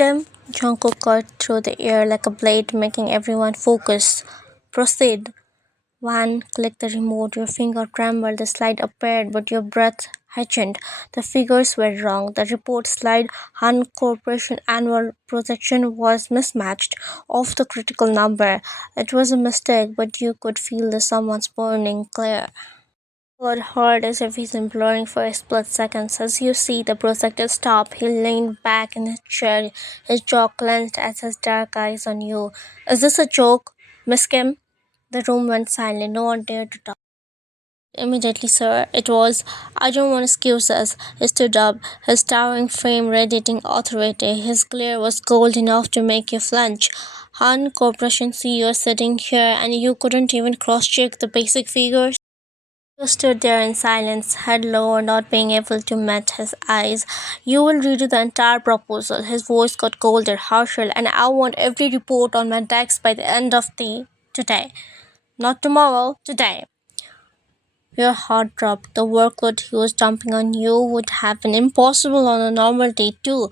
Kim, Jungkook cut through the air like a blade, making everyone focus. Proceed. One, click the remote, your finger trembled, the slide appeared, but your breath hadn't. The figures were wrong. The report slide Han Corporation annual projection was mismatched off the critical number. It was a mistake, but you could feel the someone's burning glare. Got hard as if he's imploring for a split second. As you see the projector stop, he leaned back in his chair, his jaw clenched as his dark eyes on you. Is this a joke, Miss Kim? The room went silent. No one dared to talk. Immediately, sir, it was. I don't want excuses. He stood up, his towering frame radiating authority. His glare was cold enough to make you flinch. Han Corporation CEO sitting here, and you couldn't even cross check the basic figures? You stood there in silence, head low, not being able to meet his eyes. You will redo the entire proposal. His voice got colder, harsher, and I want every report on my desk by the end of the today. Not tomorrow, today. Your heart dropped. The workload he was dumping on you would have been impossible on a normal day, too.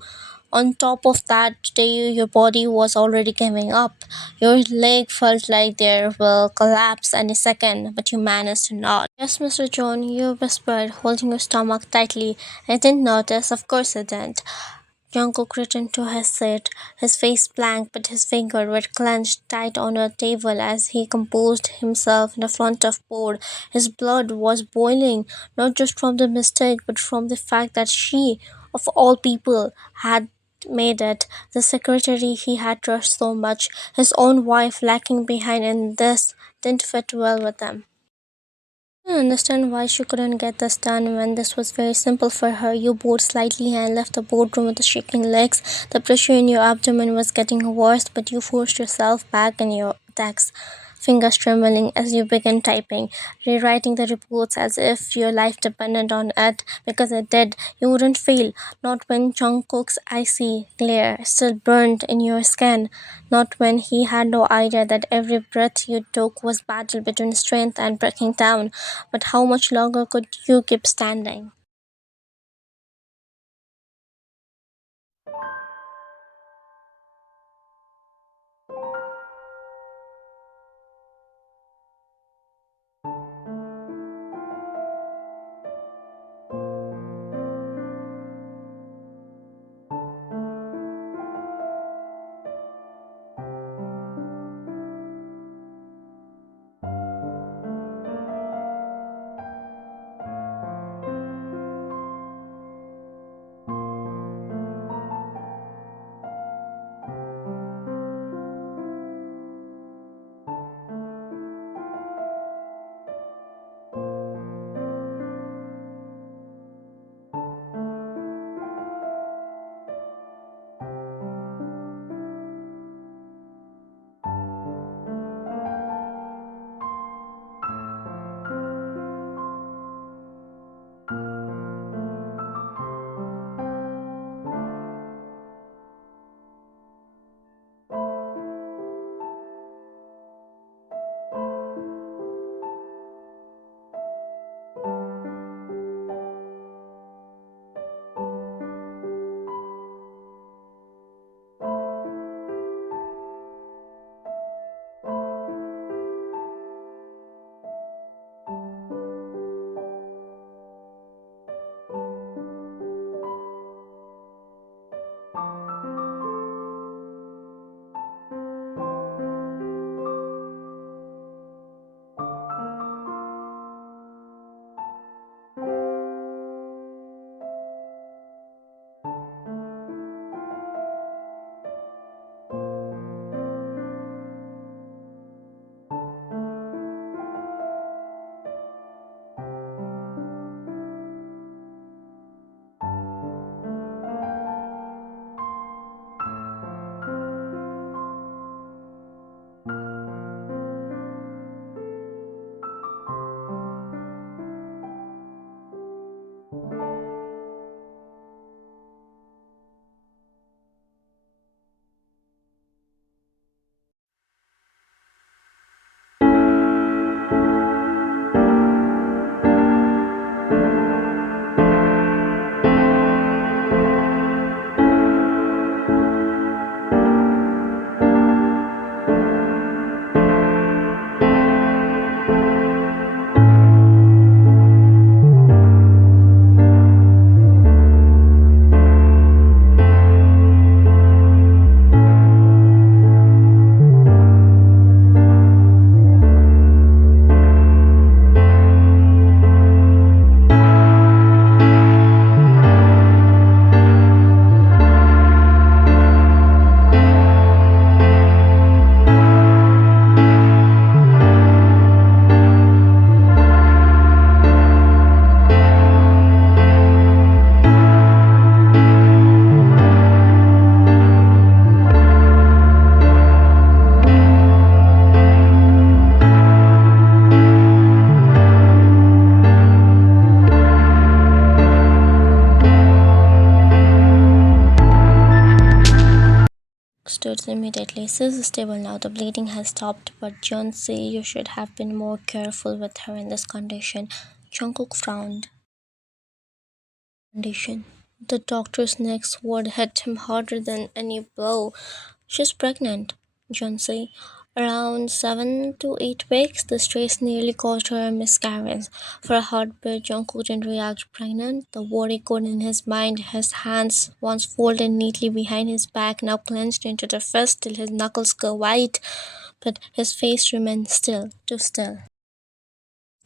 On top of that, today your body was already giving up. Your leg felt like they will collapse any second, but you managed to nod. Yes, Mr. John, you whispered, holding your stomach tightly. I didn't notice, of course I didn't. Jungkook returned to his seat, his face blank but his fingers were clenched tight on a table as he composed himself in front of board. His blood was boiling, not just from the mistake but from the fact that she, of all people, had made it. The secretary he had trusted so much, his own wife lacking behind, and this didn't fit well with him. I don't understand why she couldn't get this done when this was very simple for her. You bowed slightly and left the boardroom with the shaking legs. The pressure in your abdomen was getting worse, but you forced yourself back in your desk, fingers trembling as you began typing, rewriting the reports as if your life depended on it, because it did. You wouldn't fail, not when Jungkook's icy glare still burned in your skin, not when he had no idea that every breath you took was battle between strength and breaking down. But how much longer could you keep standing? understood immediately. She's stable now. The bleeding has stopped, but John said you should have been more careful with her in this condition. Jungkook frowned. Condition. The doctor's next word hit him harder than any blow. She's pregnant, John said. Around 7 to 8 weeks, the stress nearly caused her a miscarriage. For a heartbeat, John couldn't react pregnant. The word echoed in his mind. His hands, once folded neatly behind his back, now clenched into the fist till his knuckles go white. But his face remained still, too still.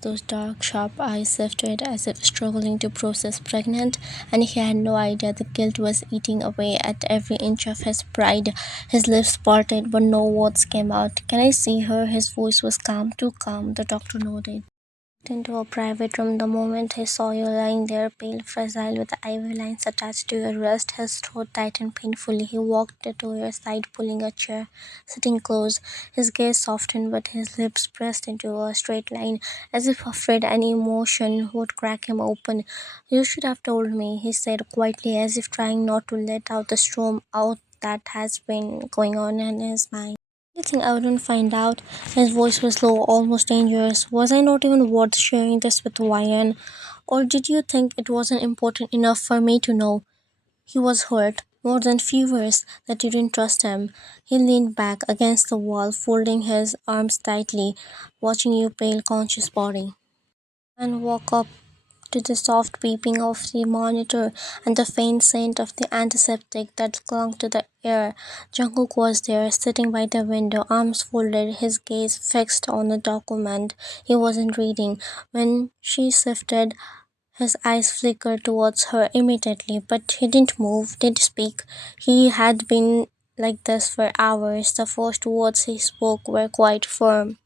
Those dark, sharp eyes lifted as if struggling to process pregnant, and he had no idea the guilt was eating away at every inch of his pride. His lips parted, but no words came out. Can I see her? His voice was calm, too calm. The doctor nodded. Into a private room the moment he saw you lying there, pale, fragile, with the ivy lines attached to your wrist. His throat tightened painfully. He walked to your side, pulling a chair, sitting close. His gaze softened, but his lips pressed into a straight line, as if afraid any emotion would crack him open. You should have told me, he said quietly, as if trying not to let out the storm out that has been going on in his mind. You think I wouldn't find out? His voice was low, almost dangerous. Was I not even worth sharing this with Ryan? Or did you think it wasn't important enough for me to know? He was hurt, more than furious, that you didn't trust him. He leaned back against the wall, folding his arms tightly, watching your pale, conscious body. And woke up to the soft beeping of the monitor and the faint scent of the antiseptic that clung to the air. Jungkook was there, sitting by the window, arms folded, his gaze fixed on the document he wasn't reading. When she shifted, his eyes flickered towards her immediately, but he didn't move, didn't speak. He had been like this for hours. The first words he spoke were quite firm.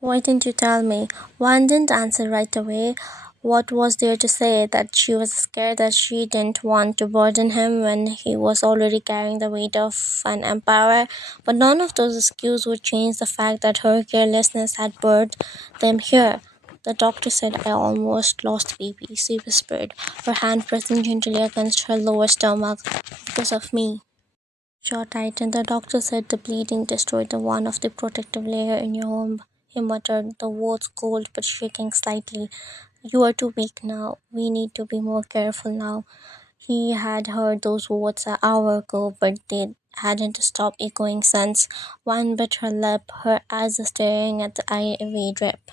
Why didn't you tell me? Wan didn't answer right away. What was there to say? That she was scared, that she didn't want to burden him when he was already carrying the weight of an empire? But none of those excuses would change the fact that her carelessness had brought them here. The doctor said, I almost lost baby, she whispered, her hand pressing gently against her lower stomach. Because of me. Jaw tightened. The doctor said the bleeding destroyed the one of the protective layer in your womb. He muttered, the words cold but shaking slightly. You are too weak now. We need to be more careful now. He had heard those words an hour ago, but they hadn't stopped echoing since. One bit her lip, her eyes staring at the IV drip.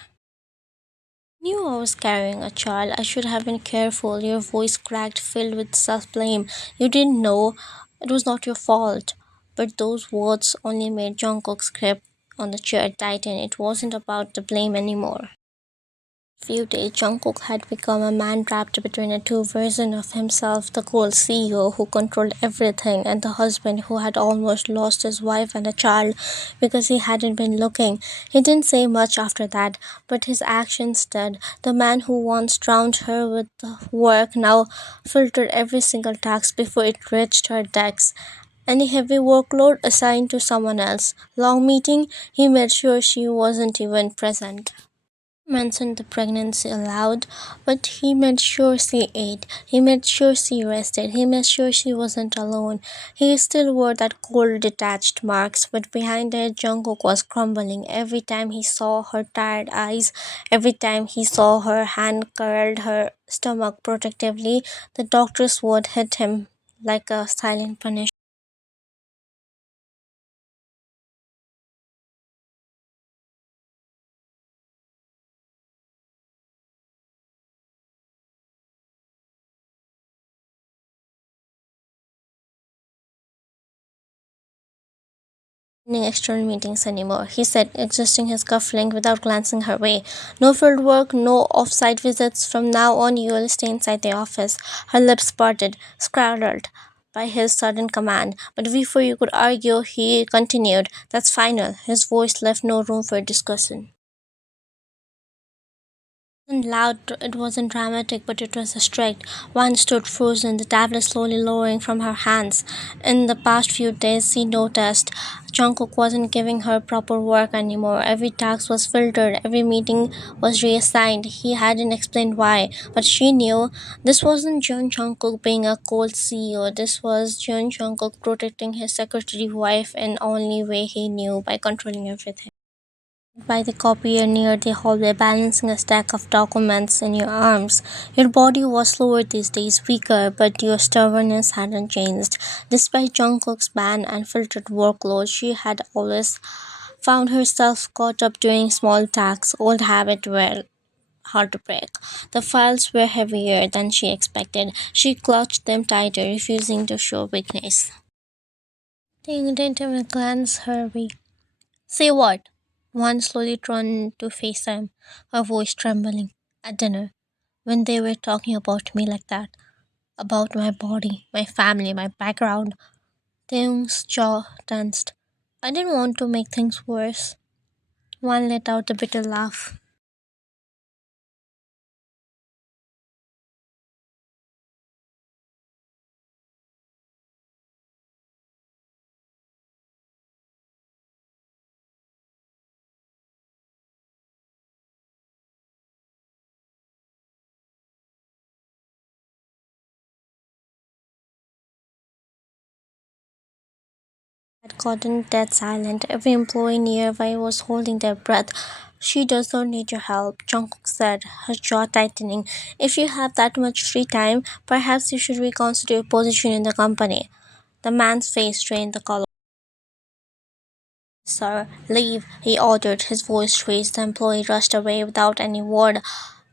Knew I was carrying a child. I should have been careful. Your voice cracked, filled with self blame. You didn't know. It was not your fault. But those words only made Jungkook's grip on the chair tighten. It wasn't about the blame anymore. Few days, Jungkook had become a man trapped between a two versions of himself, the cool CEO who controlled everything, and the husband who had almost lost his wife and a child because he hadn't been looking. He didn't say much after that, but his actions did. The man who once drowned her with work now filtered every single task before it reached her desk. Any heavy workload assigned to someone else. Long meeting, he made sure she wasn't even present. Mentioned the pregnancy aloud, but he made sure she ate. He made sure she rested. He made sure she wasn't alone. He still wore that cold, detached marks, but behind it, Jungkook was crumbling. Every time he saw her tired eyes, every time he saw her hand curled her stomach protectively, the doctor's word hit him like a silent punishment. External meetings anymore. He said, adjusting his cufflink without glancing her way. No field work, no off-site visits. From now on, you will stay inside the office. Her lips parted, startled by his sudden command. But before you could argue, he continued, that's final. His voice left no room for discussion. Wasn't loud, it wasn't dramatic, but it was strict. One stood frozen, the tablet slowly lowering from her hands. In the past few days, she noticed Jungkook wasn't giving her proper work anymore. Every task was filtered, every meeting was reassigned. He hadn't explained why, but she knew this wasn't Jungkook being a cold CEO. This was Jungkook protecting his secretary wife in only way he knew, by controlling everything. By the copier near the hallway, balancing a stack of documents in your arms. Your body was slower these days, weaker, but your stubbornness hadn't changed. Despite Jungkook's ban and filtered workload, she had always found herself caught up doing small tasks. Old habits were hard to break. The files were heavier than she expected. She clutched them tighter, refusing to show weakness. Ting didn't even glance her way. Say what? One slowly turned to face him, her voice trembling. At dinner, when they were talking about me like that, about my body, my family, my background, Taeyoung's jaw tensed. I didn't want to make things worse. One let out a bitter laugh. Had gotten dead silent. Every employee nearby was holding their breath. She does not need your help, Jungkook said, her jaw tightening. If you have that much free time, perhaps you should reconsider your position in the company. The man's face drained the color. Sir, leave, he ordered, his voice raised. The employee rushed away without any word.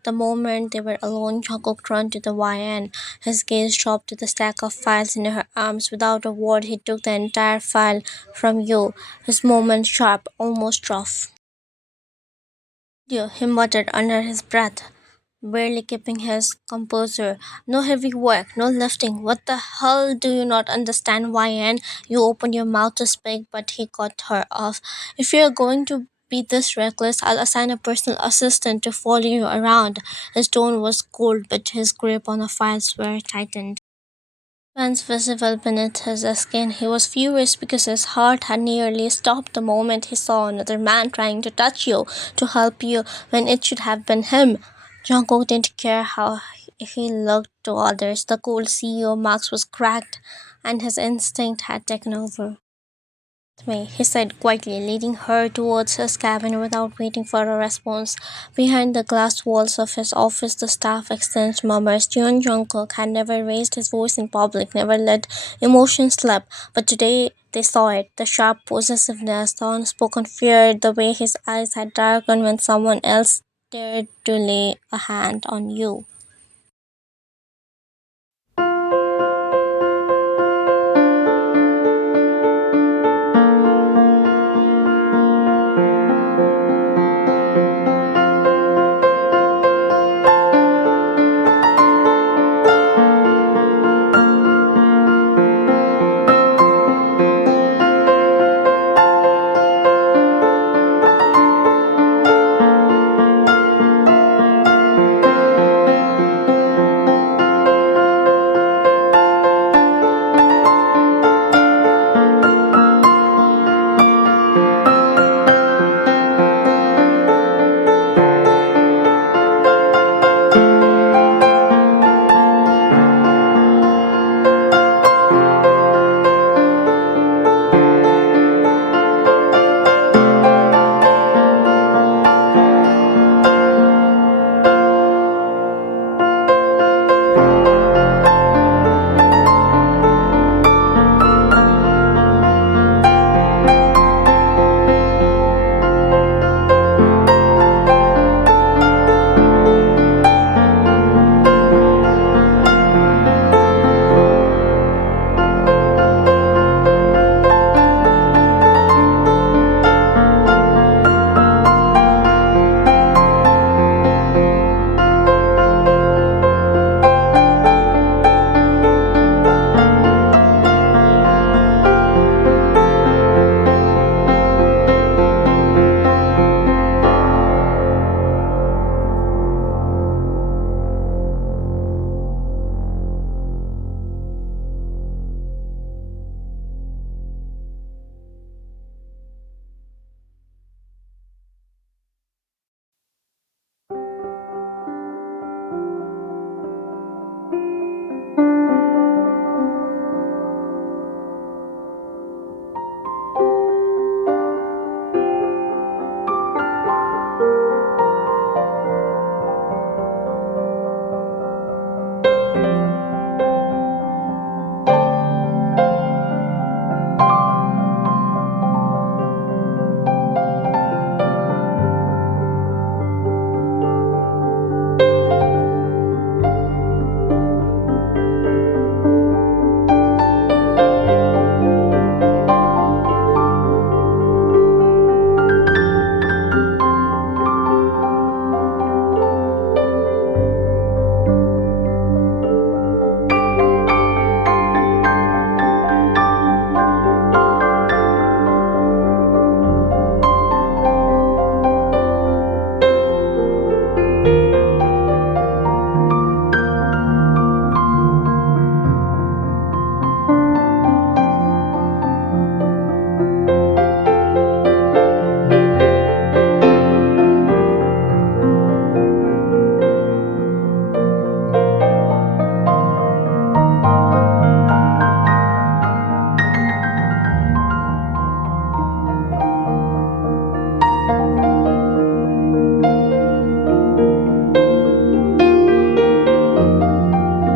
The moment they were alone, Jungkook turned to the YN. His gaze dropped to the stack of files in her arms. Without a word, he took the entire file from you, his movement sharp, almost rough. You, he muttered under his breath, barely keeping his composure. No heavy work, no lifting. What the hell do you not understand, YN? You opened your mouth to speak, but he cut her off. If you're going to be this reckless, I'll assign a personal assistant to follow you around. His tone was cold, but his grip on the files were tightened. Once visible beneath his skin, he was furious because his heart had nearly stopped the moment he saw another man trying to touch you, to help you, when it should have been him. Jungkook didn't care how he looked to others. The cold CEO mask was cracked, and his instinct had taken over. Me, he said quietly, leading her towards his cabin without waiting for a response. Behind the glass walls of his office, the staff exchanged murmurs. Jungkook had never raised his voice in public, never let emotions slip, but today they saw it. The sharp possessiveness, the unspoken fear, the way his eyes had darkened when someone else dared to lay a hand on you.